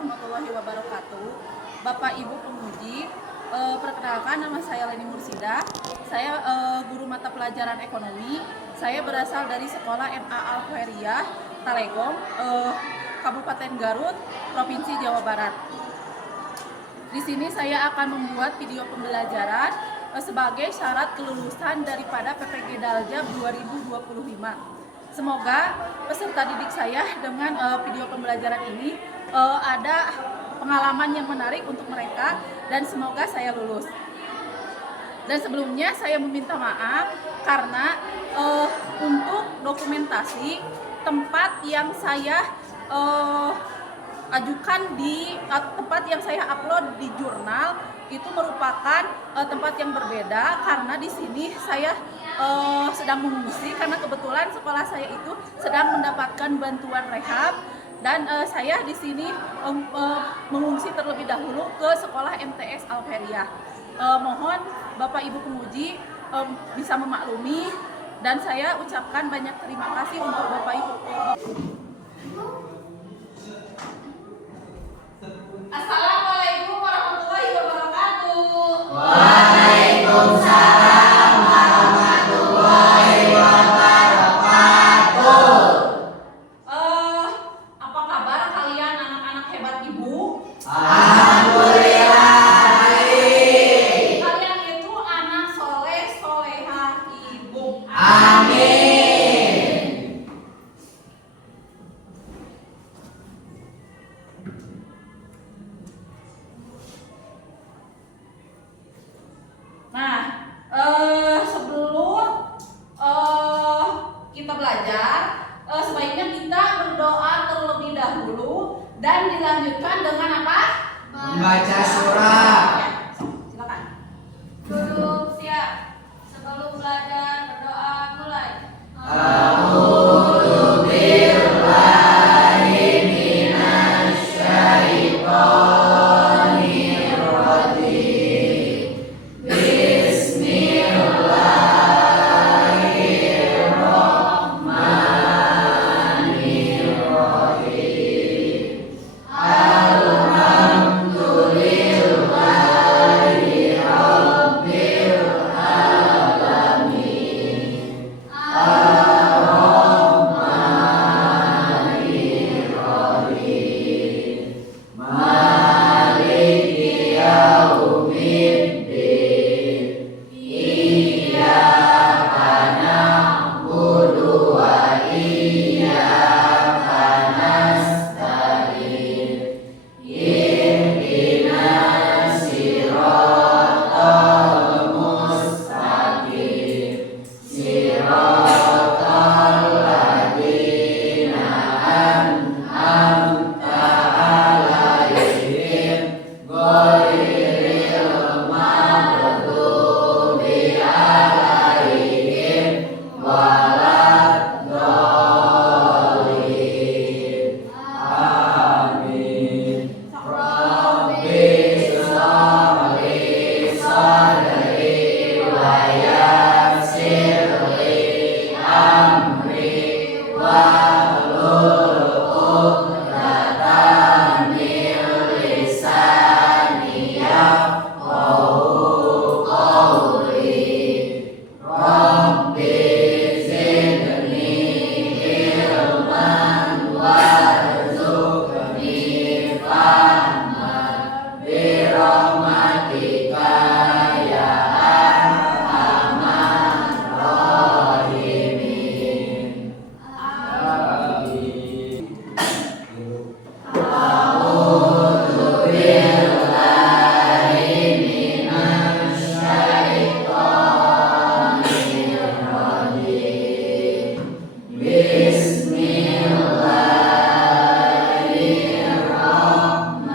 warahmatullahi wabarakatuh. Bapak Ibu penguji, perkenalkan nama saya Leni Mursidah. Saya guru mata pelajaran ekonomi. Saya berasal dari sekolah MA Al-Khairiyah, Talegong, Kabupaten Garut, Provinsi Jawa Barat. Di sini saya akan membuat video pembelajaran sebagai syarat kelulusan daripada PPG Daljab 2025. Semoga peserta didik saya dengan video pembelajaran ini ada pengalaman yang menarik untuk mereka dan semoga saya lulus. Dan sebelumnya saya meminta maaf karena untuk dokumentasi tempat yang saya ajukan di tempat yang saya upload di jurnal itu merupakan tempat yang berbeda karena di sini saya sedang mengungsi karena kebetulan sekolah saya itu sedang mendapatkan bantuan rehab dan saya di sini mengungsi terlebih dahulu ke sekolah MTS Al-Khairiyah. Mohon Bapak Ibu penguji bisa memaklumi dan saya ucapkan banyak terima kasih untuk Bapak Ibu. Assalamualaikum warahmatullahi wabarakatuh. Waalaikumsalam warahmatullahi wabarakatuh. Apa kabar kalian anak-anak hebat Ibu? Alhamdulillah baik. Kalian itu anak soleh solehah Ibu. Amin. Nah, sebelum kita belajar, sebaiknya kita berdoa terlebih dahulu dan dilanjutkan dengan apa? Membaca surah. Ya, silakan. Duduk siap. Sebelum belajar berdoa mulai. A'udzu billahi minasyaitonir rajim. Bismillahirrahmanirrahim. Alhamdulillahi rabbil alamin. Ar-Rahmanir-Rahim. Maliki yaumiddin. Iyyaka na'budu wa iyyaka nasta'in. Ihdinas siratal mustaqim. Siratal ladzina an'amta 'alaihim ghairil maghdubi 'alaihim waladdallin. Amin. Rabbi shrah li sadri wa yassir li amri wahlul 'uqdatam min lisani yafqahu qawli. Rabbi zidni ilman warzuqni fahman birahmatika ya arhamar rahimin. Amin. A'udzu billahi minasyaitonir rajim. Bismillahirrahmanirrahim.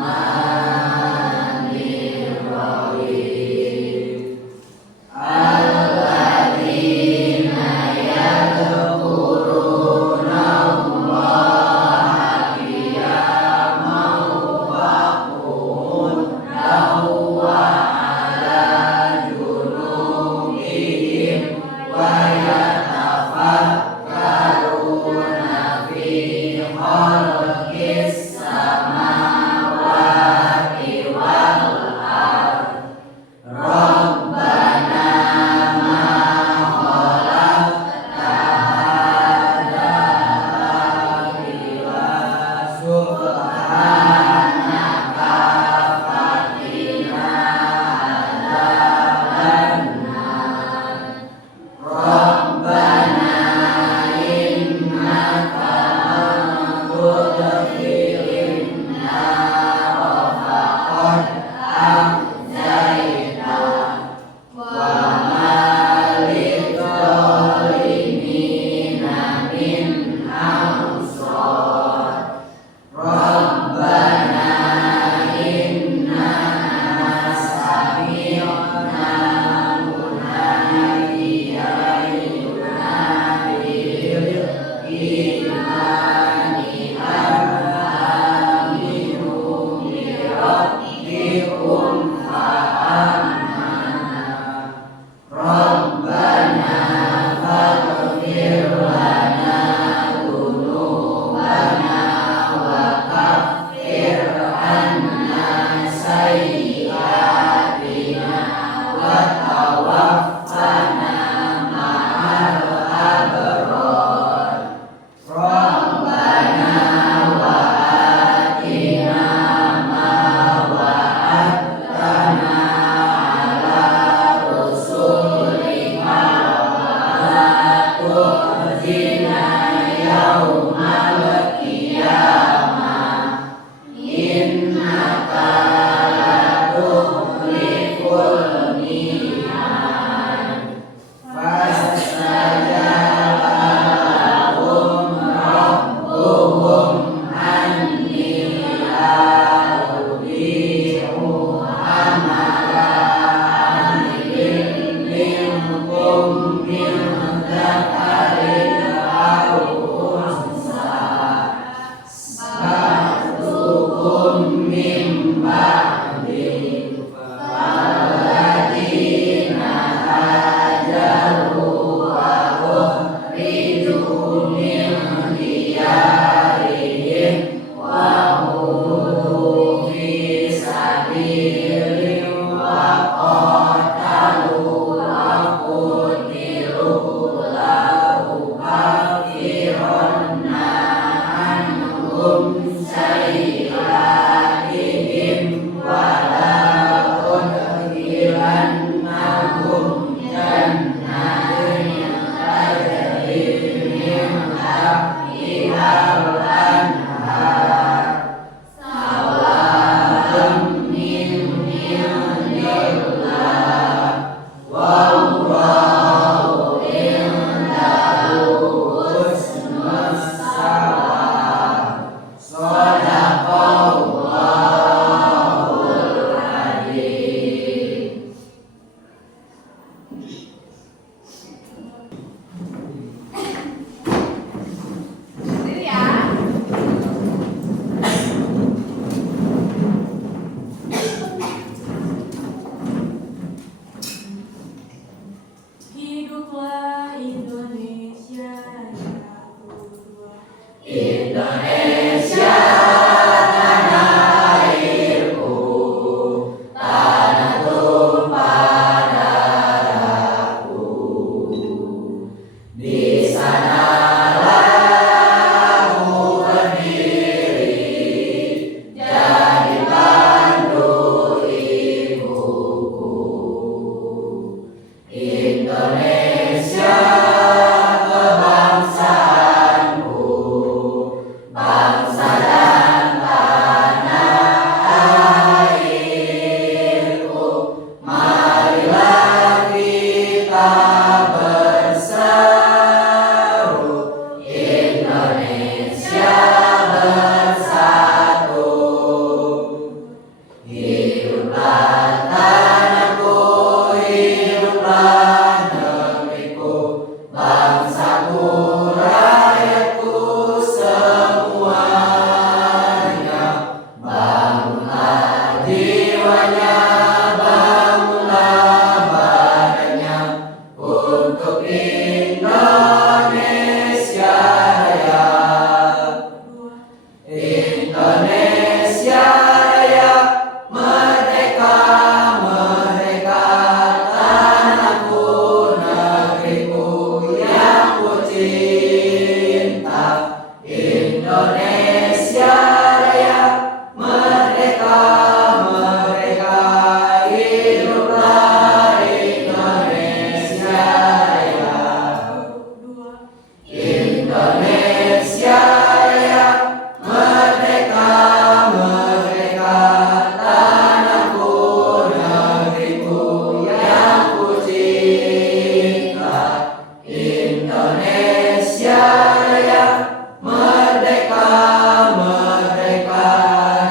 Hiduplah Indonesia yang Indonesia tanah airku, tanah tumpah darahku. Di sanalah aku berdiri, jadi pandu ibuku. Indonesia kebangsaanku, bangsa dan tanah airku. Marilah kita berseru, Indonesia bersatu. Hiduplah tanahku, hiduplah negeriku, bangsaku, rakyatku semuanya. Bangunlah jiwanya, bangunlah badannya, untuk Indonesia Raya. Indonesia Raya, merdeka, merdeka, tanahku, negeriku yang ku cinta. Indonesia Raya, merdeka, merdeka, hiduplah Indonesia Raya. Indonesia Raya, merdeka, merdeka, tanahku, negeriku yang ku cinta. Indonesia Raya, merdeka, merdeka,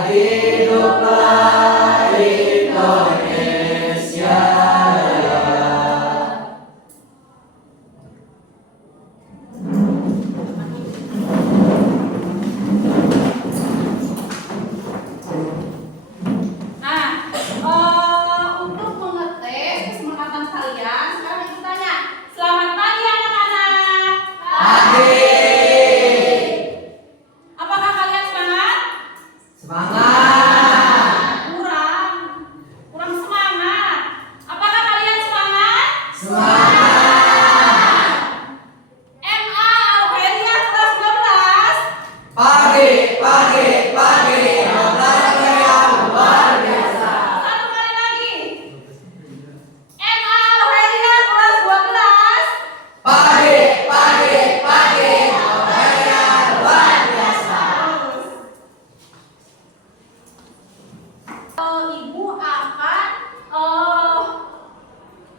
hiduplah Indonesia Raya. Nah, untuk mengetes kesemangatan kalian, sekarang kita tanya. Selamat pagi anak-anak. Pagi. Apakah kalian semangat? Semangat. Kurang semangat. Apakah kalian semangat? Semangat. MA Alheria kelas 12. Pagi, pagi, pagi, olahraga yang luar biasa. Satu kali lagi. MA Alheria kelas 12. Pagi, pagi, pagi, olahraga yang luar biasa. Ibu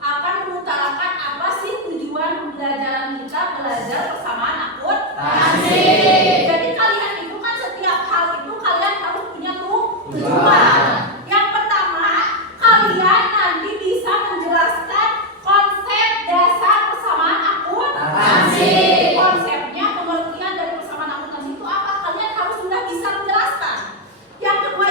akan mengutarakan apa sih tujuan pembelajaran kita belajar persamaan akut. Asik. Jadi kalian itu kan setiap hal itu kalian harus punya tujuan. Yang pertama, kalian nanti bisa menjelaskan konsep dasar persamaan akut. Asik. Konsepnya, pengertian dari persamaan akut itu apa? Kalian harus sudah bisa menjelaskan. Yang kedua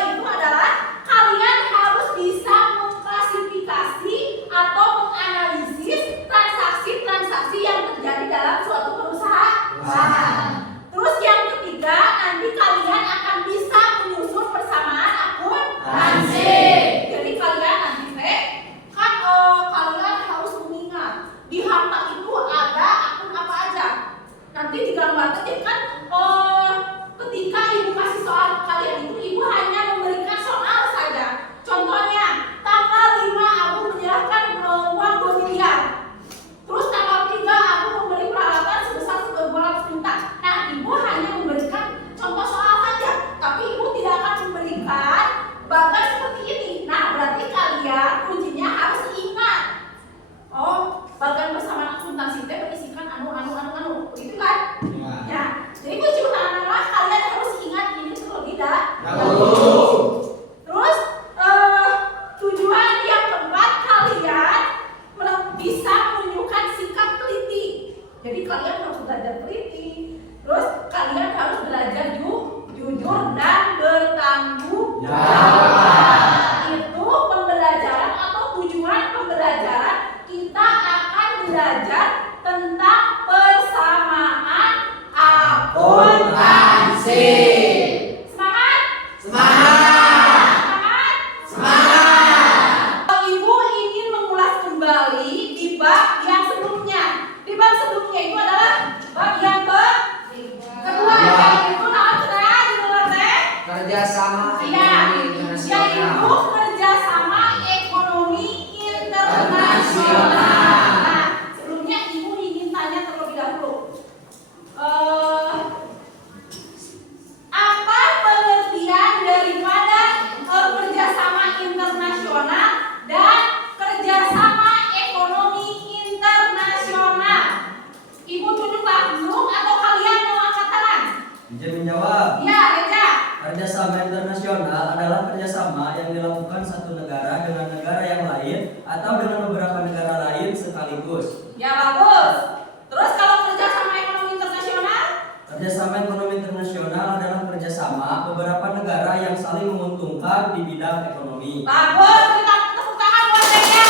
kerjasama yang dilakukan satu negara dengan negara yang lain atau dengan beberapa negara lain sekaligus. Ya bagus. Terus kalau kerjasama ekonomi internasional? Kerjasama ekonomi internasional adalah kerjasama beberapa negara yang saling menguntungkan di bidang ekonomi. Bagus, kita tepuk tangan buat mereka.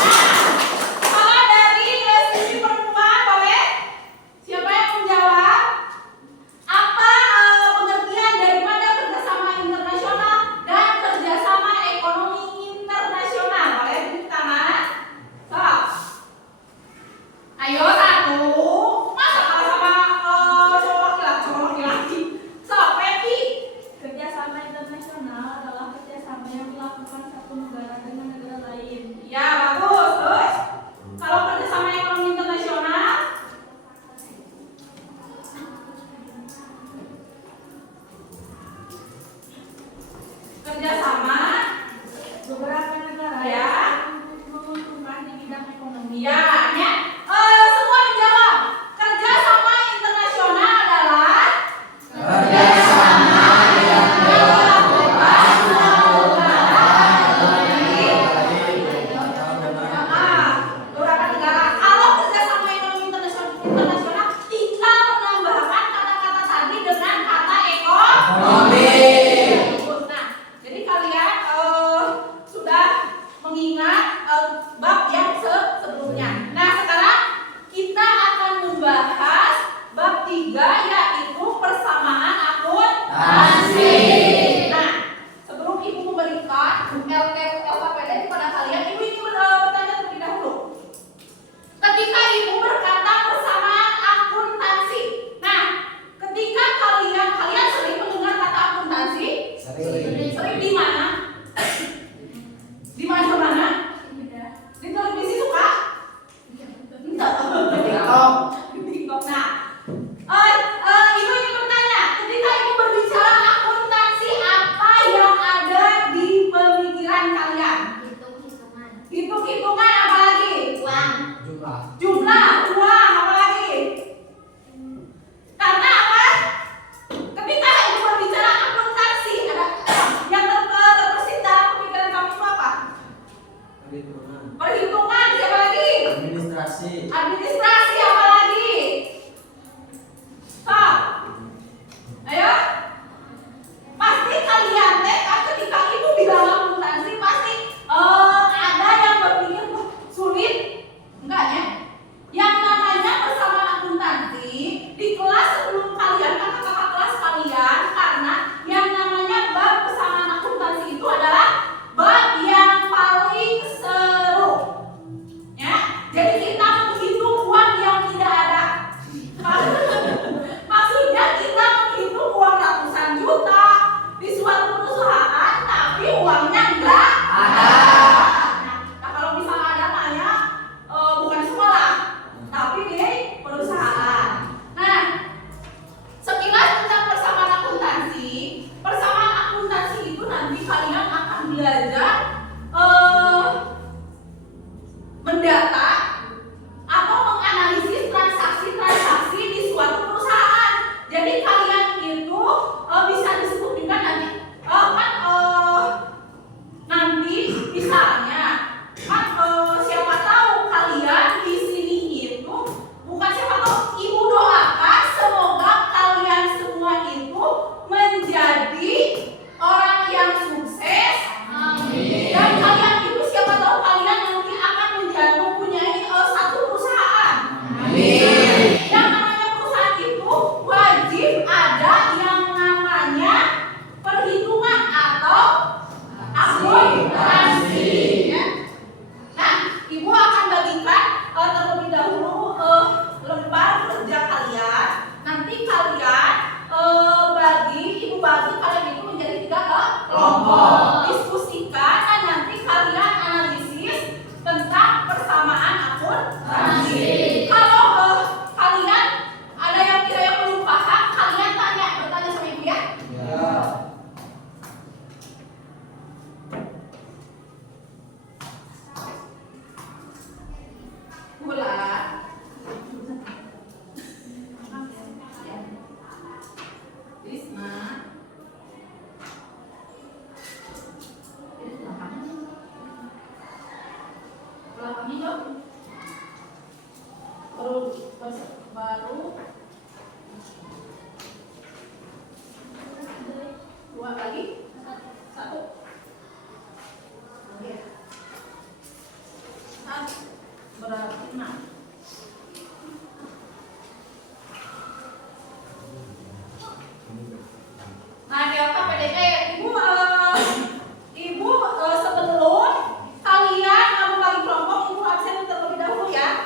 Nah, kalau dari sisi perempuan boleh? Siapa yang menjawab? Apa pengertian daripada kerjasama internasional dan kerjasama ekonomi internasional? Boleh tepuk tangan? Sok. Ayo satu. Masa kalah sama cowok laki-laki? Sok, Pepi. Kerjasama internasional adalah kerjasama yang dilakukan satu negara dengan negara lain. Ya bagus. Terus kalau kerjasama ekonomi internasional? Kerjasama Beberapa negara Ya. yang menguntungkan di bidang ekonomi. ya, semua menjawab. Kerjasama internasional adalah Kerjasama yang dilakukan beberapa negara. Kalau kerjasama ekonomi internasional tinggal menambahkan kata-kata tadi dengan kata ekonomi. Nah, jadi kalian sudah mengingat bab yang sebelumnya. Nah, sekarang kita akan membahas bab 3 yaitu persamaan akuntansi. Nah, sebelum Ibu memberikan LKPD kepada kalian, Ibu ingin bertanya terlebih dahulu. Ketika Ibu berkata persamaan akuntansi, nah, ketika kalian sering mendengar kata akuntansi? Sering di mana? Di mana? Di televisi suka? Enggak. Di TikTok. Nah, Ibu ingin bertanya, ketika Ibu berbicara akuntansi, apa yang ada di pemikiran kalian? Hitung-hitungan apa lagi? Jumlah, uang, apa lagi? Karena apa? Ketika Ibu berbicara akuntansi, ada yang terbesit dalam pemikiran kamu itu apa? Perhitungan, siapa lagi? Administrasi. Administrasi, apa lagi? Stop. Ayo. Pasti kalian ketika Ibu bilang akuntansi pasti ada yang berpikir "Wah, sulit." Enggak ya? Yang namanya persamaan akuntansi di kelas sebelum kalian, kakak-kakak kelas kalian, karena yang namanya bab persamaan akuntansi itu adalah bab yang paling seru. Ya, jadi kita menghitung uang yang tidak ada. Maksudnya kita menghitung uang ratusan juta di suatu perusahaan, tapi uangnya enggak ada. Nah, kalau misalnya ada tanya, bukan di sekolah, tapi di perusahaan. Nah, sekilas tentang persamaan akuntansi. Persamaan akuntansi itu nanti kalian akan belajar mendata atau menganalisis transaksi-transaksi di suatu perusahaan. Jadi kalian itu bisa disebut juga nanti nanti misalnya siapa tahu kalian di sini itu bukan siapa tahu, Ibu doakan semoga kalian semua itu menjadi orang yang sukses. Dan kalian itu siapa tahu kalian nanti akan mempunyai satu perusahaan. Yang namanya perusahaan itu wajib ada yang namanya perhitungan atau akuntansi. Ya. Nah, Ibu akan bagikan terlebih dahulu lembar kerja kalian. Nanti kalian Ibu bagi kalian itu menjadi 3 kelompok. Diskusikan dan nanti kalian analisis tentang persamaan akuntansi. Kalau kalian ada yang kira-kira belum paham, kalian bertanya sama Ibu ya. Bulan. Risma. 1. Berarti 6. Nah, PDK Ibu sebelum kalian membagi kelompok, Ibu absen terlebih dahulu ya.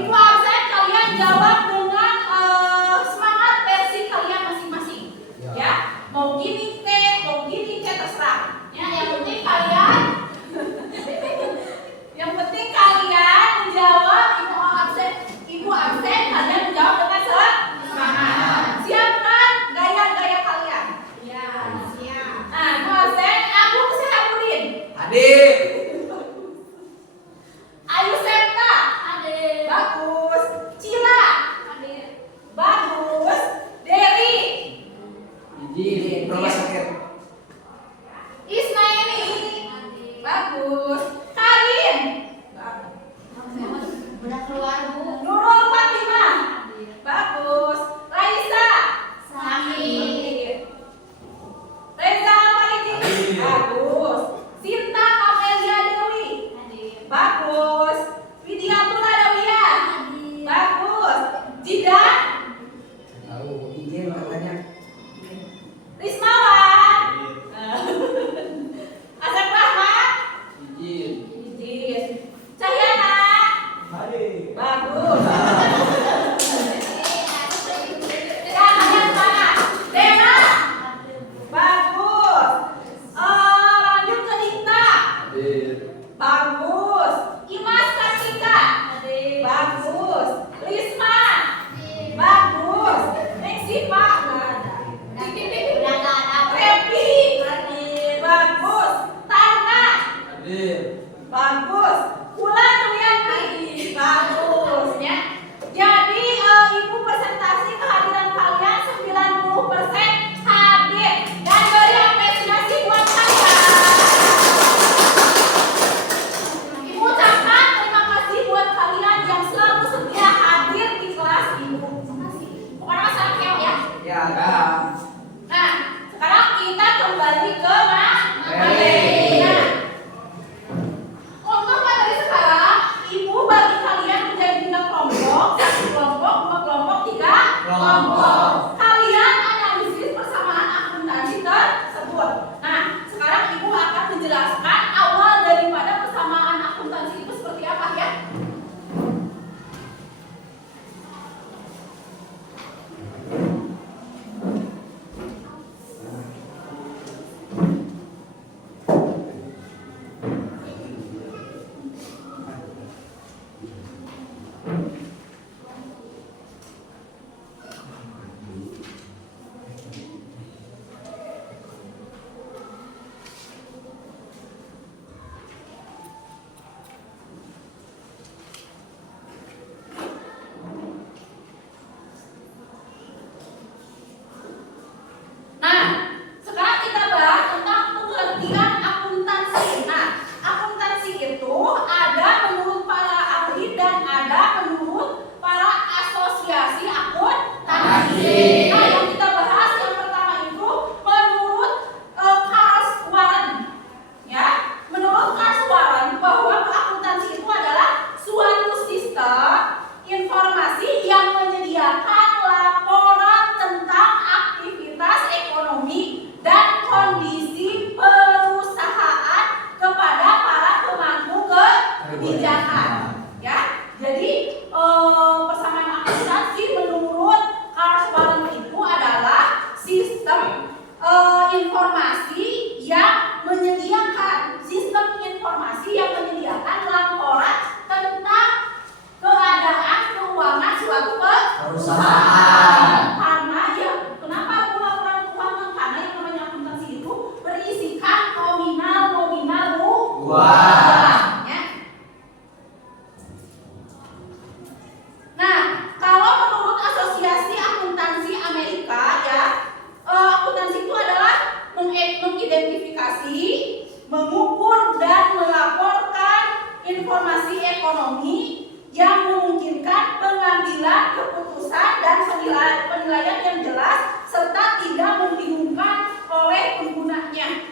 Ibu absen, kalian jawab dengan semangat versi kalian masing-masing. Ya, mau gini teh, mau gini teh terserah. Ya, yang penting kalian menjawab. Ibu absen, kalian menjawab dengan semangat. Siapkan gaya-gaya kalian. Ya, siap. Nah, Ibu absen, aku Sehabudin. Hadir. Ayu Septa. Hadir. Bagus. Cila. Hadir. Bagus. Dewi. Izin, rumah sakit. Ismaili. Hadir. Bagus. Karin. Udah keluar, Bu. Nurul Fatimah. Hadir. Bagus. Raisa. Hadir. Reza Maliki. Hadir. Bagus. Sinta Amelia Dewi. Hadir. Bagus. Widiatullah Dawiyah. Hadir. Bagus. Jidan. Tahu, izin katanya. Rismawan. Asep Rahmat. Izin. Izin. Cahyana. Hadir. Bagus. Ya, kalian mana? Dena. Bagus. Lanjut ke Dita. Hadir. Bagus. Imas Kasika. Hadir. Bagus. Risma. Bagus. Nexipa. Udah nggak ada. Repi. Hadir. Bagus. Tarna. Hadir. Bagus. Ulan Wiyanti. Bagus ya. Jadi Ibu presentasi kehadiran kalian 90% hadir dan beri apresiasi buat kalian. Ibu ucapkan terima kasih buat kalian yang selalu setia hadir di kelas Ibu. Pokoknya masalah keok ya. Ya, Kak. Nah, sekarang kita kembali ke materi. Nah, untuk materi sekarang, Ibu bagi kalian menjadi 3 kelompok, 1 kelompok, 2 kelompok, 3 kelompok. Kalian analisis persamaan akuntansi tersebut. Nah, sekarang Ibu akan menjelaskan awal daripada persamaan akuntansi itu seperti apa ya. Nah, sekarang kita bahas tentang pengertian akuntansi. Nah, akuntansi itu ada menurut para ahli dan ada menurut para asosiasi akuntansi. Nah, yang kita bahas yang pertama itu menurut Karl Warren. Ya, menurut Karl Warren bahwa akuntansi itu adalah suatu sistem informasi yang menyediakan laporan tentang aktivitas ekonomi dan kondisi perusahaan kepada para pemangku kebijakan. Ya, jadi persamaan akuntansi menurut Karl Warren itu adalah sistem informasi yang menyediakan laporan tentang keadaan keuangan suatu perusahaan. Karena ya, kenapa laporan keuangan? Karena yang namanya akuntansi itu berisikan nominal uang. Ya. Nah, kalau menurut Asosiasi Akuntansi Amerika ya, akuntansi itu adalah mengidentifikasi, mengukur dan melaporkan informasi ekonomi yang memungkinkan pengambilan keputusan dan penilaian yang jelas serta tidak membingungkan oleh penggunanya.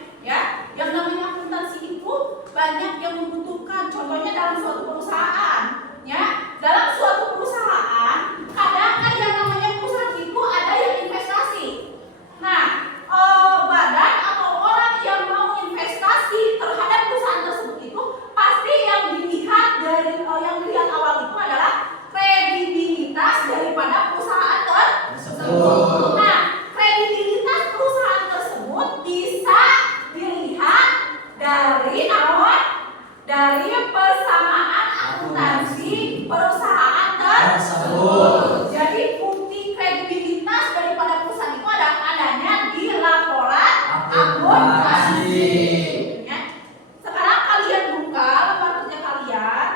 kasih. Ya. Sekarang kalian buka lembar kerja kalian.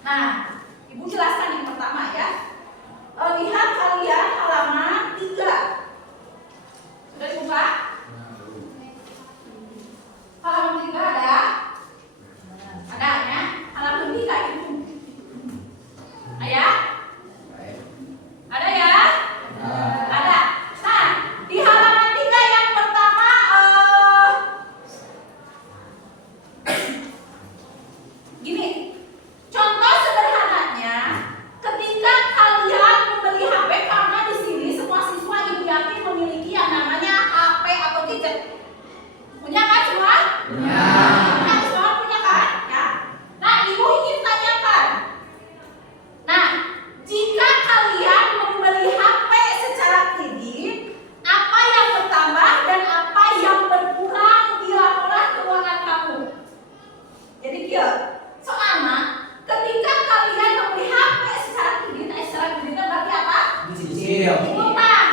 Nah, Ibu jelaskan yang pertama ya. Lihat kalian halaman 3. Sudah dibuka? Halaman 3 ada? Ada ya? Halaman 3 itu. Ada? Ada ya? Ada. Nah, di halaman 3 yang pertama gini. Contoh sederhananya, ketika kalian membeli HP, karena di sini semua siswa Ibu yakin memiliki yang namanya HP atau gadget. Punya kan semua? Punya. Semua punya kan? Ya. Nah, Ibu ingin tanyakan. Nah, jika kalian membeli HP secara kredit, apa yang bertambah dan apa yang berkurang di laporan keuangan kamu? Jadi dia, soalnya ketika kalian membeli HP secara kredit, secara kredit berarti apa? Dicicil. Utang,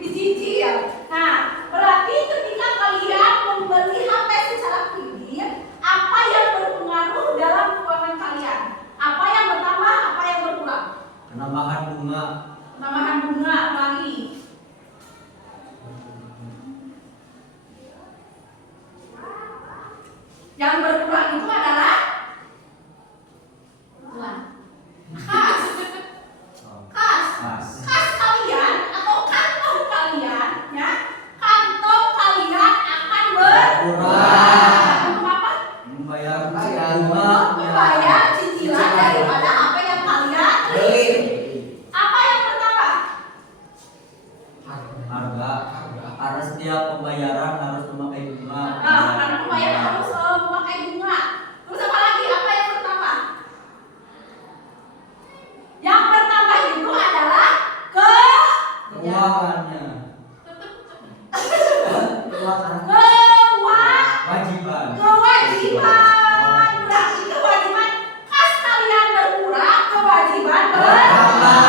dicicil. Nah, berarti ketika kalian membeli HP secara kredit, apa yang berpengaruh dalam keuangan kalian? Apa yang bertambah, apa yang berkurang? Penambahan bunga. Penambahan bunga lagi. Yang berkurang itu adalah kas. Kas kalian atau kantong kalian ya. Kantong kalian akan berkurang. Untuk apa? Membayar bunga. Membayar cicilan daripada apa yang kalian beli. Apa yang bertambah? harga. Karena setiap pembayaran harus memakai bunga. Karena pembayaran harus memakai bunga. Terus apa lagi? Apa yang bertambah? Yang bertambah itu adalah Keuangannya. Wajiban. kewajiban. Berarti kewajiban kas kalian berkurang, kewajiban bertambah.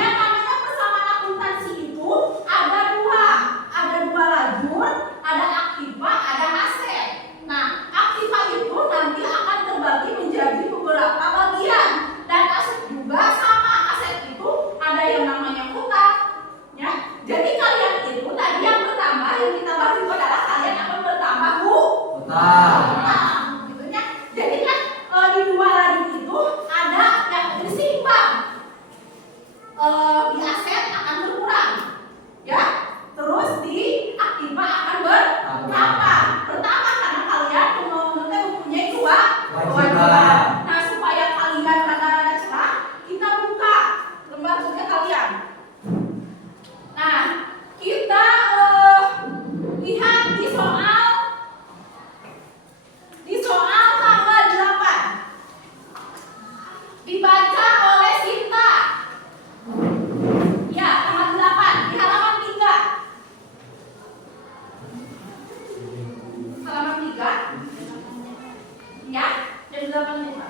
Yang namanya persamaan akuntansi itu ada dua lajur, ada aktiva, ada aset. Nah, aktiva itu nanti akan terbagi menjadi beberapa bagian dan aset juga sama. Aset itu ada yang namanya utang, ya. Jadi kalian itu tadi yang bertambah, yang kita bahas itu adalah kalian akan bertambah utang, gitu ya. Jadi kan di dua lajur itu ada yang diseimbang. Di aset akan berkurang, ya. Terus di aktiva akan bertambah karena kalian mempunyai dua kewajiban. Nah, supaya kalian rada-rada cerah, kita buka lembar kerja kalian. Nah, kita lihat di soal tanggal 8. Dibaca oleh Sinta. Ya, tanggal 8 di halaman 3. Halaman 3. Ya, jam 8.5.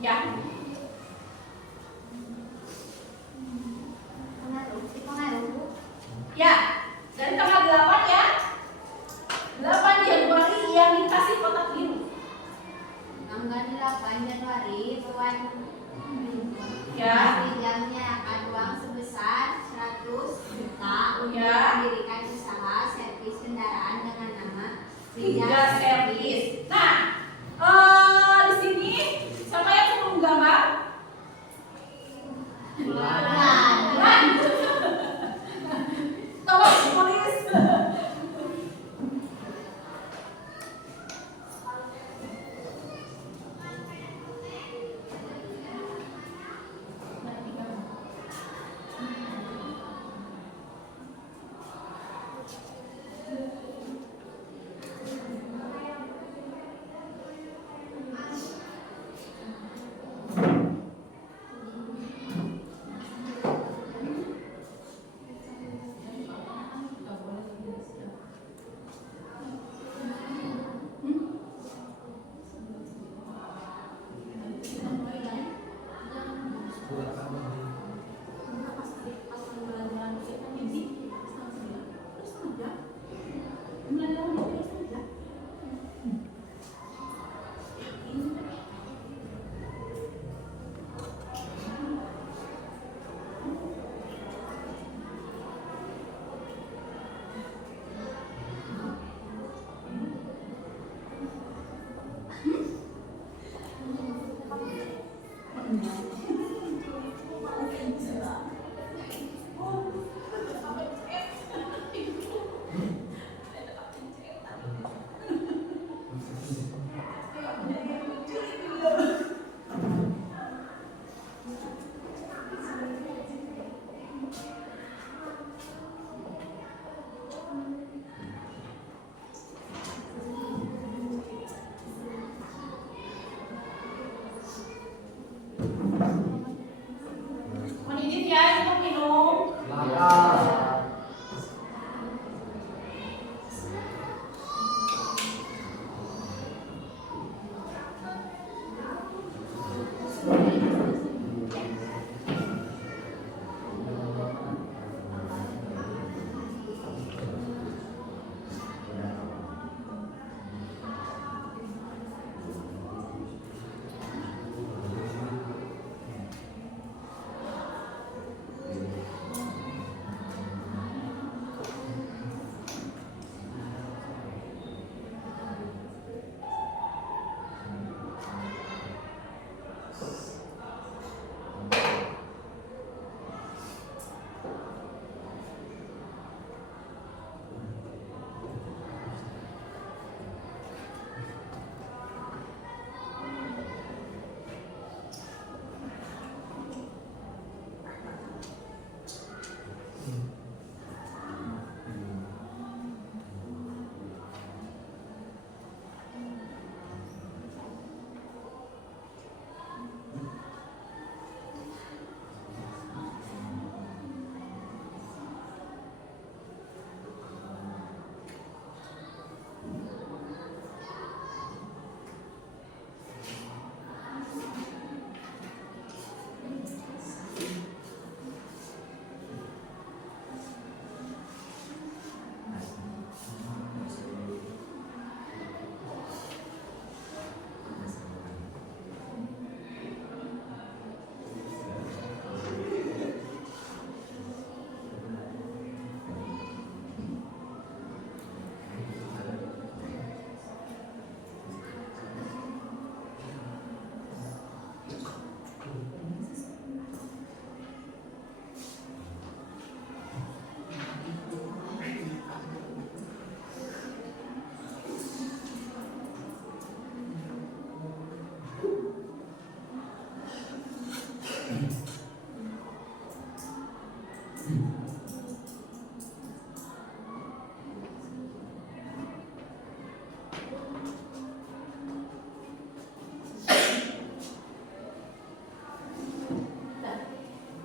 Ya. Ya, dari tanggal 8 ya. 8 Januari yang dikasih kotak biru. Tanggal 8 Januari Tuan Ya. pinjamnya akan uang sebesar 100 juta untuk Ya. mendirikan usaha servis kendaraan dengan nama Tiga servis. Nah, di sini siapa yang belum gambar? Bulan. Tolong tulis. Menidit ya, untuk minum. Langkah.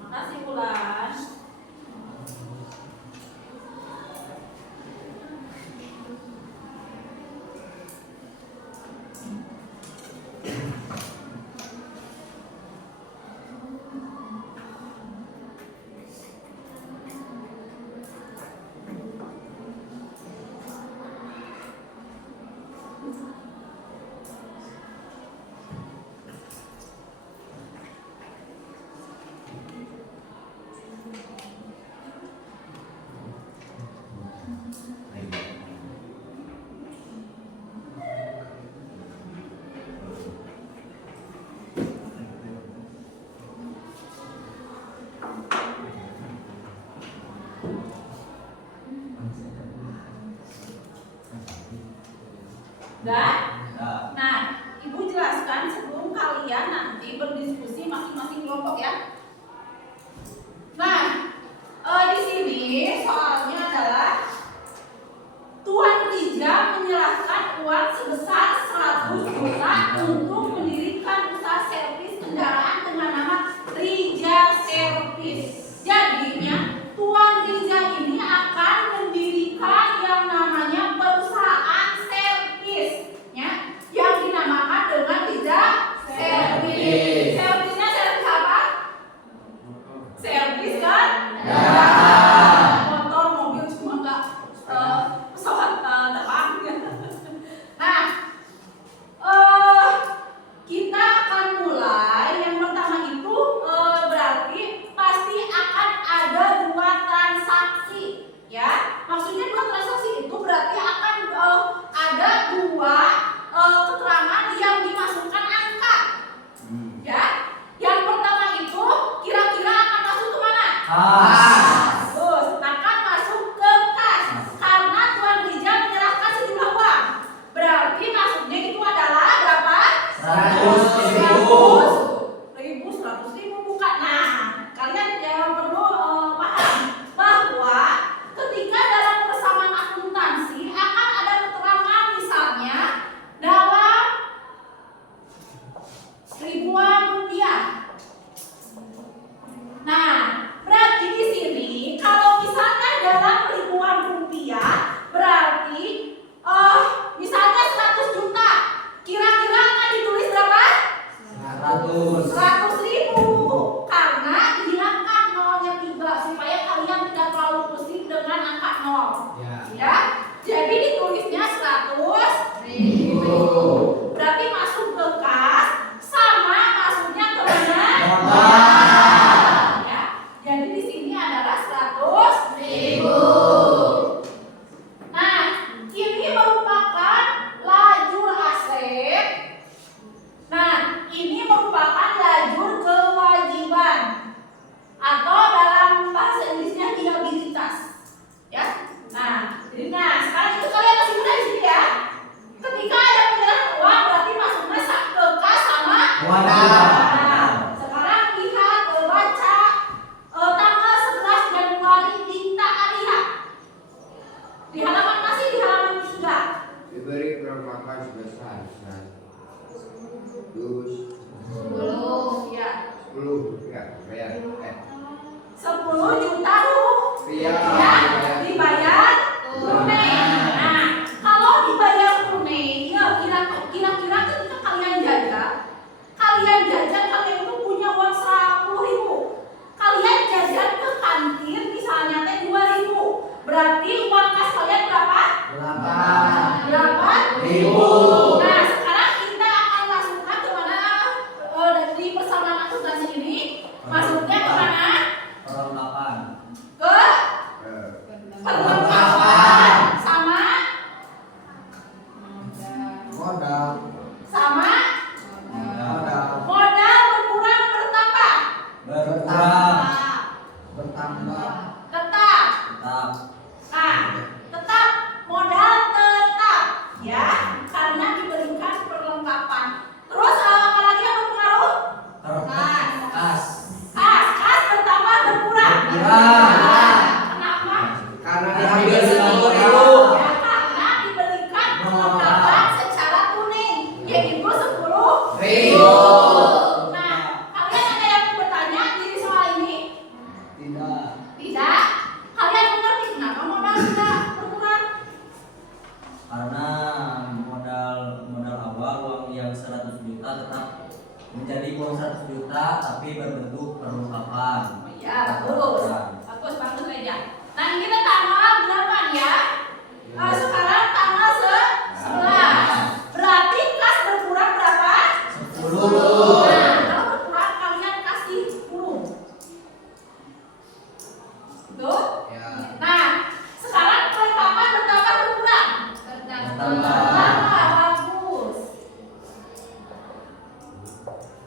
Makasih Bulan. Dan, nah, Ibu jelaskan sebelum kalian nanti berdiskusi masing-masing kelompok ya. Nah, di sini soalnya adalah Tuan Rija menyerahkan uang sebesar 100 juta untuk mendirikan usaha servis kendaraan dengan nama Rija Servis. Jadinya Tuan Rija ini akan mendirikan yang namanya perusahaan servis, ya, yang dinamakan dengan Rija Servis. Servisnya servis apa? Kas. Terus, akan masuk ke kas karena Tuan Rija menyerahkan sejumlah uang. Berarti masuknya itu adalah berapa? 100.000 bukan. Nah, kalian yang perlu paham bahwa ketika dalam persamaan akuntansi akan ada keterangan misalnya dalam ribuan rupiah. Nah, berarti di sini kalau misalnya dalam ribuan rupiah berarti misalnya 100 juta. Kira-kira akan ditulis berapa? 100. 100.000 karena dihilangkan nolnya 3 supaya kalian tidak terlalu pusing dengan angka 0. Ya. Jadi ditulisnya 100.000. Berarti masuk ke kas sama masuknya ke mana? Ya. Jadi di sini adalah 100.000. Nah, ini merupakan lajur aset. Nah, ini merupakan lajur kewajiban atau dalam bahasa Inggrisnya liabilitas. Ya. Nah, sekarang itu kalian masih muda di sini ya. Ketika ada penyerahan uang berarti masuknya ke kas sama Wadah. Nah, sekarang lihat baca tanggal 11 Januari Dikta Ariha. Di halaman masih di halaman 3. Diberi permakan sebesar 100 Ya. 10 ya bayar 10 juta rupiah ya dibayar tunai. Nah, kalau dibayar tunai, ya kira-kira ketika kalian jajan kalian itu punya uang 10.000. Kalian jajan ke kantin misalnya teh 2.000. Berarti uang kas kalian berapa? 8.000. Nah, sekarang kita akan masukkan ke mana dari persamaan akuntansi ini? Masuknya ke mana? Perlengkapan. Ke perlengkapan sama modal sama Modal. modal berkurang bertambah. Berkurang. bertambah Tetap. Tetap. Nah, tetap modal tetap ya karena diberikan perlengkapan. Terus apa lagi yang berpengaruh? Kas. Kas bertambah berkurang. Berkurang. Kenapa? karena diambil 90.000. Ya, karena diberikan perlengkapan secara tunai yaitu 10.000. Nah, kalian ada yang mau bertanya di soal ini? tidak Tidak? Kalian mengerti kenapa modal tidak berkurang? Karena modal awal uang yang 100 juta tetap menjadi uang 100 juta tapi berbentuk perlengkapan. Ya, bagus. Bagus aja. Nah, ini kita tanggal 8 ya. Sekarang tanggal 11. Berarti kas berkurang berapa? 10. Nah, kalau berkurang kalian kasih 10. Tuh. ya Nah, sekarang perlengkapan bertambah berkurang. Bertambah. Bagus.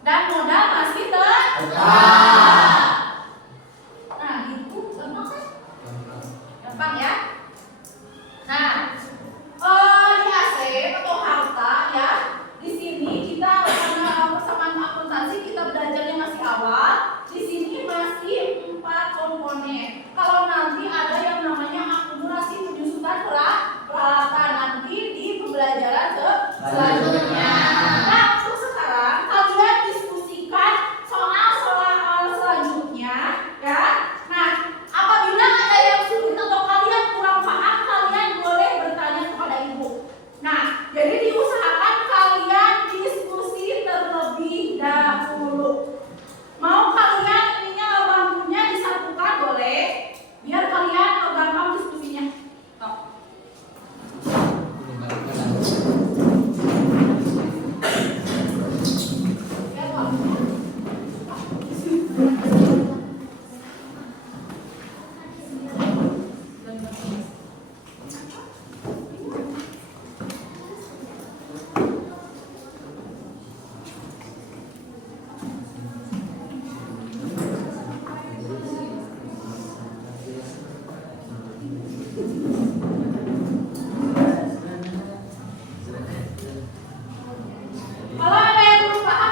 Dan modal masih tetap. Nah, itu gampang kan? Gampang ya. Nah, di aset atau harta ya. Di sini kita karena persamaan akuntansi kita belajarnya masih awal. Di sini masih 4 komponen. Kalau nanti ada yang namanya akumulasi penyusutan peralatan nanti di pembelajaran selanjutnya. Nah, untuk sekarang kalian diskusikan soal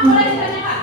boleh ditanyakan.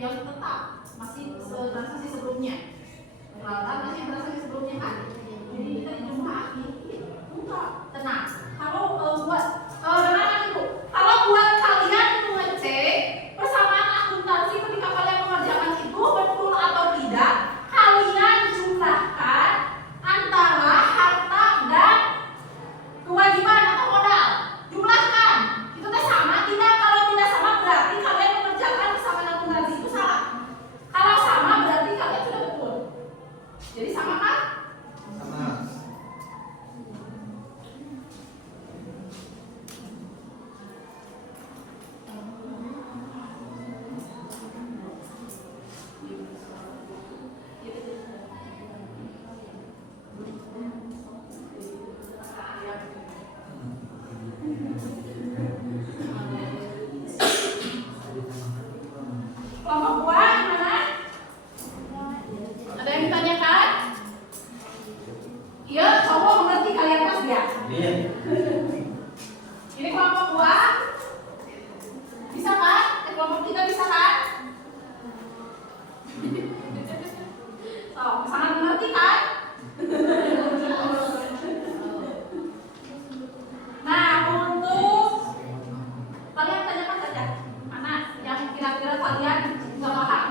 Yang tetap masih transaksi sebelumnya, peralatan masih transaksi sebelumnya kan, jadi kita di jumlah akhir enggak tenang. Kalau buat dengarkan itu, kalau buat kalian itu ngecek persamaan akuntansi ketika kalian mengerjakan itu betul atau tidak, kalian jumlahkan antara harta dan kewajiban atau modal, jumlahkan itu teh sama tidak. Kalau tidak sama berarti kalian mengerjakan persamaan akuntansi itu salah. Kalau sama berarti kalian sudah betul. Jadi sama kan? Sama. Kelompok buah gimana? Ada yang ditanyakan? Iya, cowok mengerti kalian pas ya? Iya. Ini kelompok buah. Bisa kan? Kelompok kita bisa kan? Oh, sangat mengerti kan? Nah, untuk kalian tanyakan saja. Mana yang kira-kira kalian nggak paham?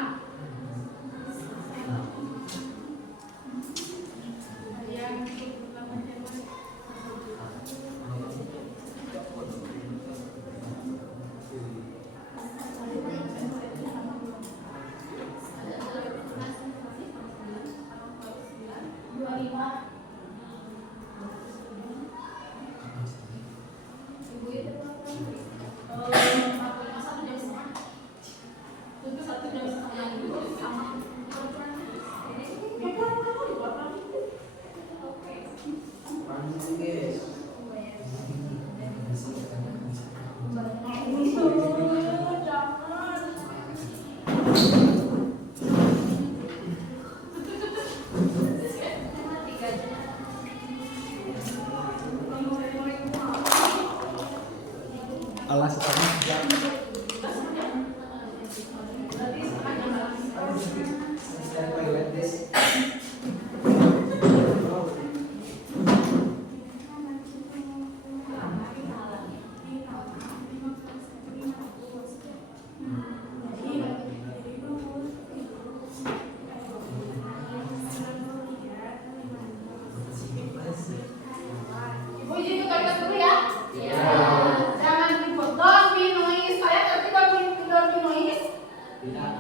Tidak.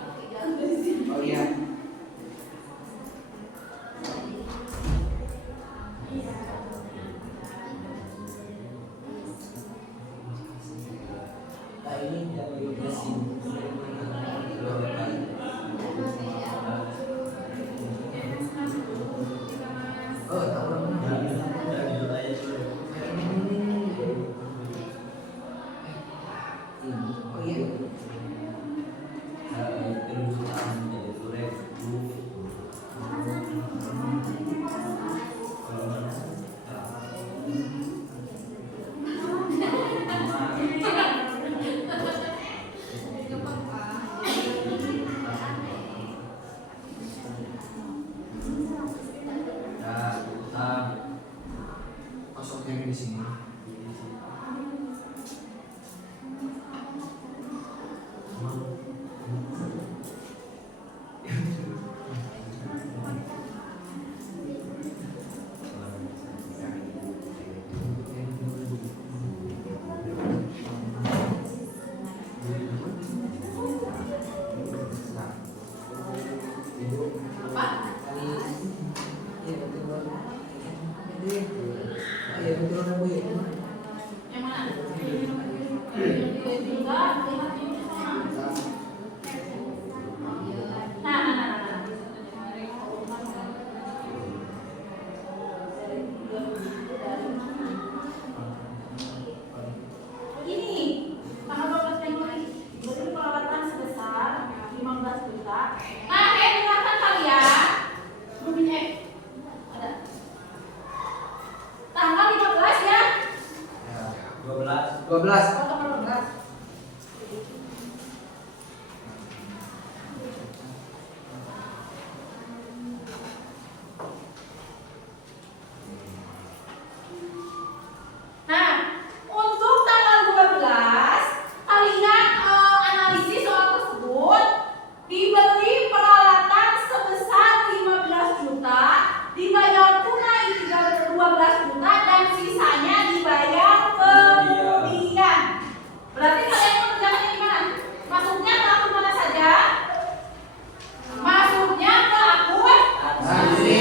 Oh iya. Nah, ini yang biografi. Oh, tahu lah. Oh iya. Masuknya di sini. Yang mana? Ini tanggal 12 Januari diberi perawatan sebesar 15 juta. Nah, dengarkan kalian. Ada. Tanggal 15 ya. 12. 12. Tanggal 12. Nah, untuk tanggal 12, kalian analisis soal tersebut diberi peralatan sebesar 15 juta, dibayar tunai 12 juta dan sisanya dibayar kemudian. Berarti kalian mengerjakannya gimana? Masuknya ke akun mana saja? Masuknya ke akun Nanti.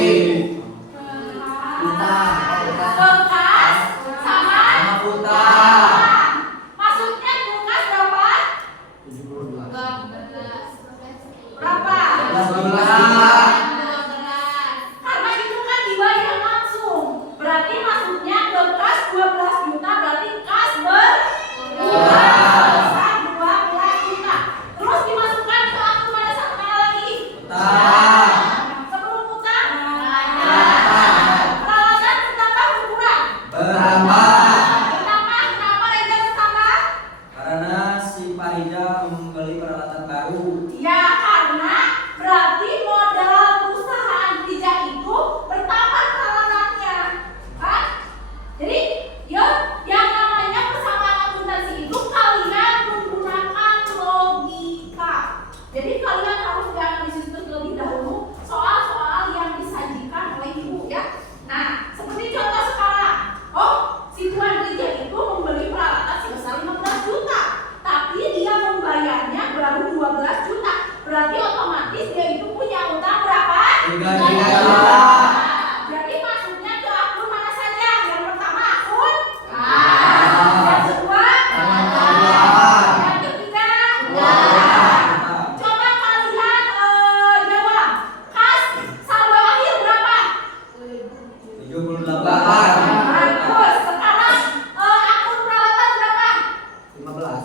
Kulkas sama Puta. masuknya kulkas berapa? 72. Berapa? 12. Karena itu kan dibayar langsung. Berarti masuknya ke kas 12 juta, berarti kas sebesar 12 juta. Terus dimasukkan ke akun mana lagi? Sebelum utang? Peralatan bertambah berkurang. Bertambah, kenapa Reza bertambah? Karena si Parija membeli peralatan baru. Ya, karena berarti modal perusahaan Rija itu bertambah peralatannya. Kan? Jadi, yuk, yang namanya persamaan akuntansi itu kalian menggunakan logika. Jadi kalian harus dianalisis terlebih dahulu soal-soal yang disajikan oleh ibu ya. Nah, seperti contoh sekarang. Oh, si Tuan Rija itu membeli peralatan sebesar 15 juta, tapi dia membayarnya baru 12 juta. Berarti otomatis dia itu punya utang berapa? 3 juta. Jadi masuknya ke akun mana saja? Yang pertama akun Ah. yang kedua Ah. yang ketiga Ah. Coba kalian jawab. Kas saldo akhir berapa? 78. Bagus. Sekarang akun peralatan berapa? 15.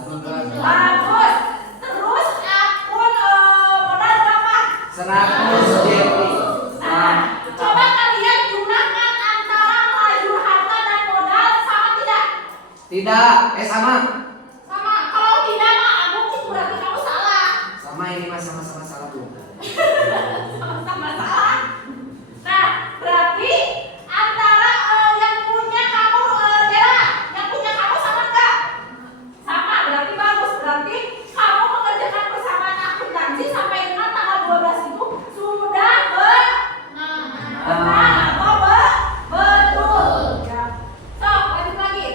Bagus. Terus akun modal berapa? 100 JP. Nah, coba kalian gunakan antara lajur harta dan modal sama tidak? Tidak. Sama. Sama. Kalau tidak mah Agung itu berarti kamu salah. Sama ini mas sama-sama salah Bu. Sama-sama salah. Nah, berarti antara yang punya kamu Dela, yang punya kamu sama enggak? Sama, berarti bagus. Berarti kamu mengerjakan persamaan akuntansi sampai dengan tanggal 12 itu sudah benar atau betul. Ya. So, lanjut lagi.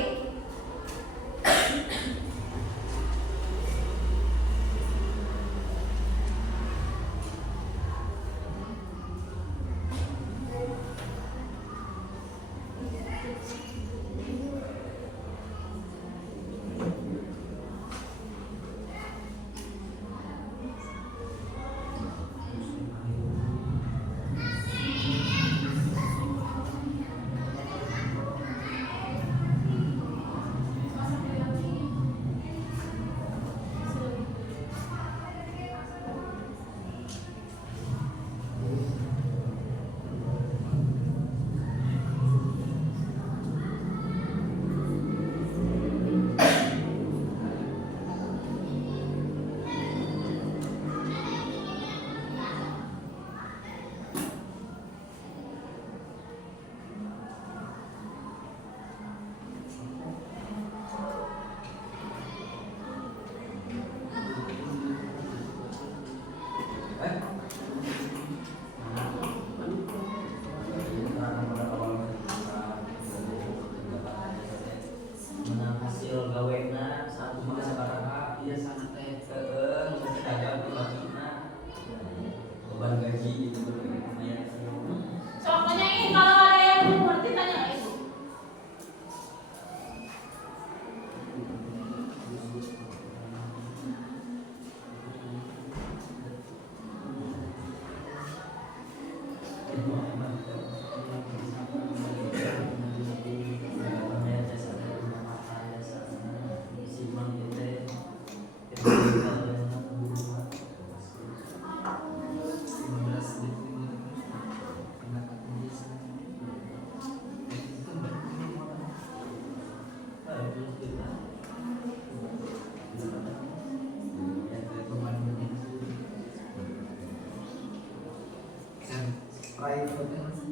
privasi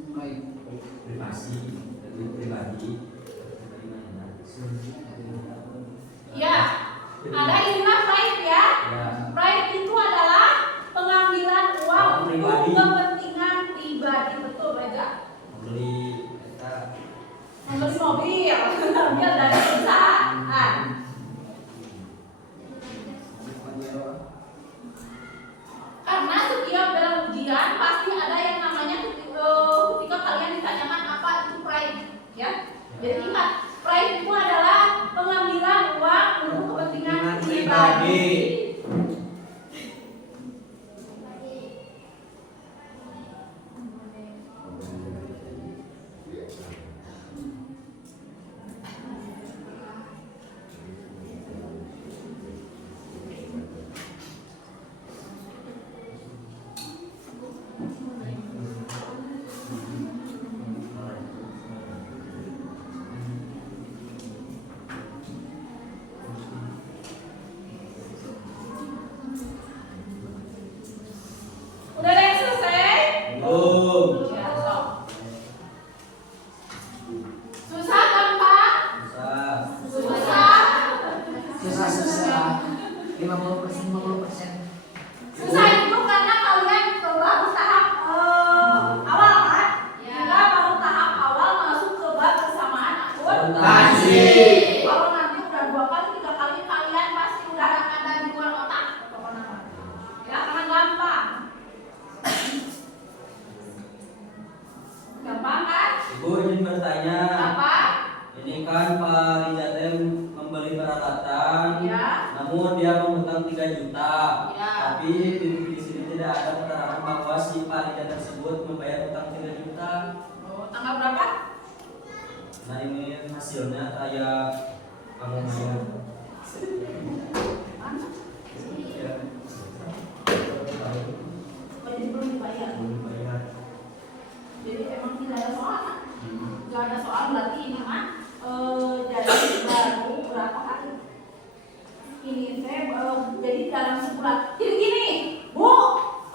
pribadi. Ya, ada istilah pride ya. Ya. Pride itu adalah pengambilan uang untuk Pribadi. kepentingan pribadi, betul Reza? Membeli eta Membeli mobil, ambil dari perusahaan. Karena setiap dalam ujian pasti ada yang namanya ketika kalian ditanyakan apa itu pride, ya. Jadi ingat, pride itu adalah pengambilan uang untuk kepentingan pribadi. Udah ada yang selesai? belum. Ya, sok. Susah gampang? Susah. Susah. Susah. 50%. Susah itu karena kalian baru tahap awal kan? Ya. Kita baru tahap awal masuk ke bab persamaan Akuntansi. Kalau nanti udah 2 kali, 3 kali kalian pasti udah ada di luar otak. Ya, karena gampang. Gampang kan? Ibu ingin bertanya. Apa? Ini kan Pak Rijatnya membeli peralatan, Ya. namun dia menghutang 3 juta. Ya. Tapi di sini tidak ada keterangan bahwa si Pak Rijat tersebut membayar hutang 3 juta. Oh, tanggal berapa? Nah ini hasilnya kayak kamu bayar. Mana? Ya. Oh, jadi belum dibayar. Belum bayar. Jadi emang tidak ada soal kan? Gak ada soal berarti ini mah jadi baru berapa kali? Ini teh jadi dalam sebulan. Jadi gini, Bu,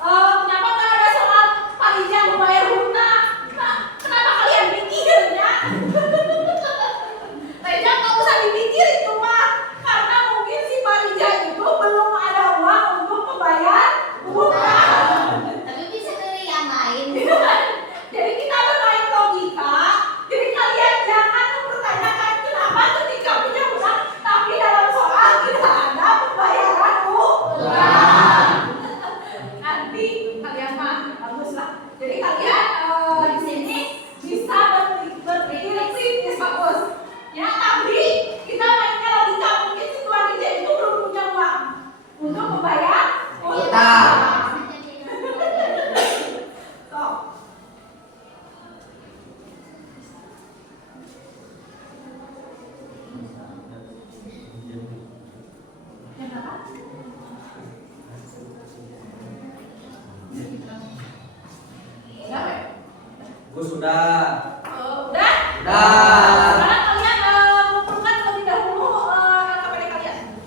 kenapa nggak ada soal panitia membayar hutang? Nah, kenapa kalian pikirnya? Reja nggak usah dipikir itu mah, karena mungkin si panitia itu belum ada uang untuk membayar hutang. Tapi bisa dari yang lain. Jadi kita bermain logika. Jadi kalian jangan mempertanyakan kenapa ketika punya hutang tapi dalam soal tidak ada pembayaran hutang. Nanti kalian mah baguslah. Jadi kalian di sini bisa berpikir kritis bagus. Ya, tapi kita mainnya logika, mungkin si tuan DJ itu belum punya uang untuk membayar hutang. Sok. Yang apa? Udah, Wek? Bu sudah. Udah? Udah. Sekarang kalian kumpulkan terlebih dahulu LKPD kalian.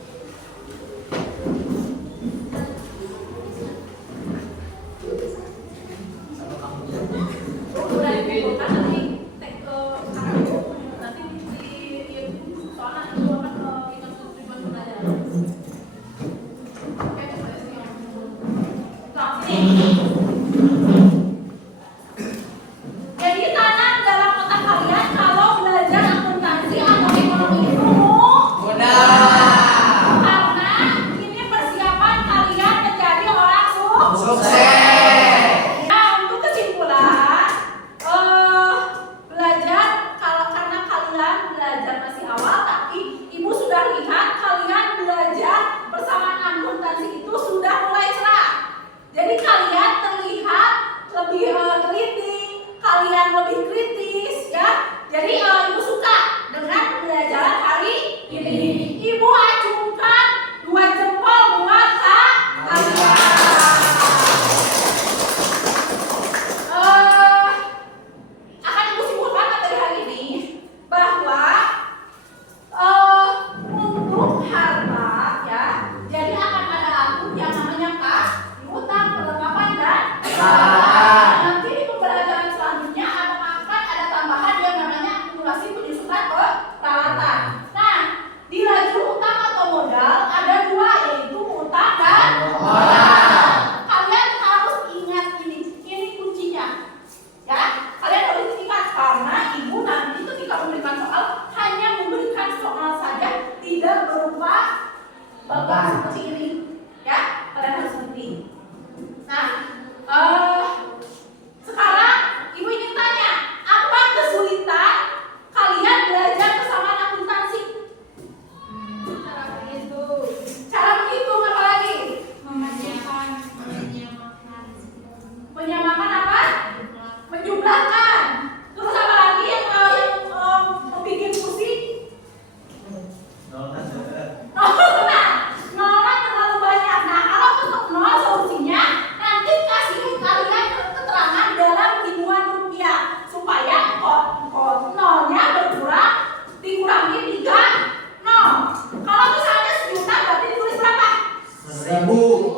Udah dikumpulkan nanti nanti soalnya itu akan kita tujuan pembelajaran. Oke, saya sih yang nah, sini. Jadi tanam dalam otak kalian kalau belajar akuntansi atau ekonomi itu karena ini persiapan kalian menjadi orang Sukses. Nah, untuk kesimpulan, belajar karena kalian belajar masih awal, tapi ibu sudah lihat kalian belajar persamaan akuntansi itu sudah mulai cerah. Jadi kalian terlihat lebih teliti, kalian lebih kritis, ya. Jadi ibu suka dengan pembelajaran hari ini. Ibu acungkan 2 jempol buat kalian.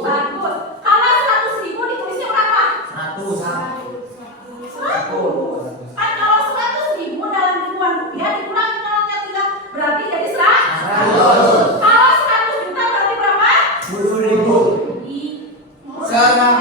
Bagus. Kalau 100.000 ditulisnya berapa? 100. 100. Kan kalau 100.000 dalam ribuan rupiah dikurangi nolnya 3 berarti jadi 100. Kalau 100 juta berarti berapa? 10.000. Di 100.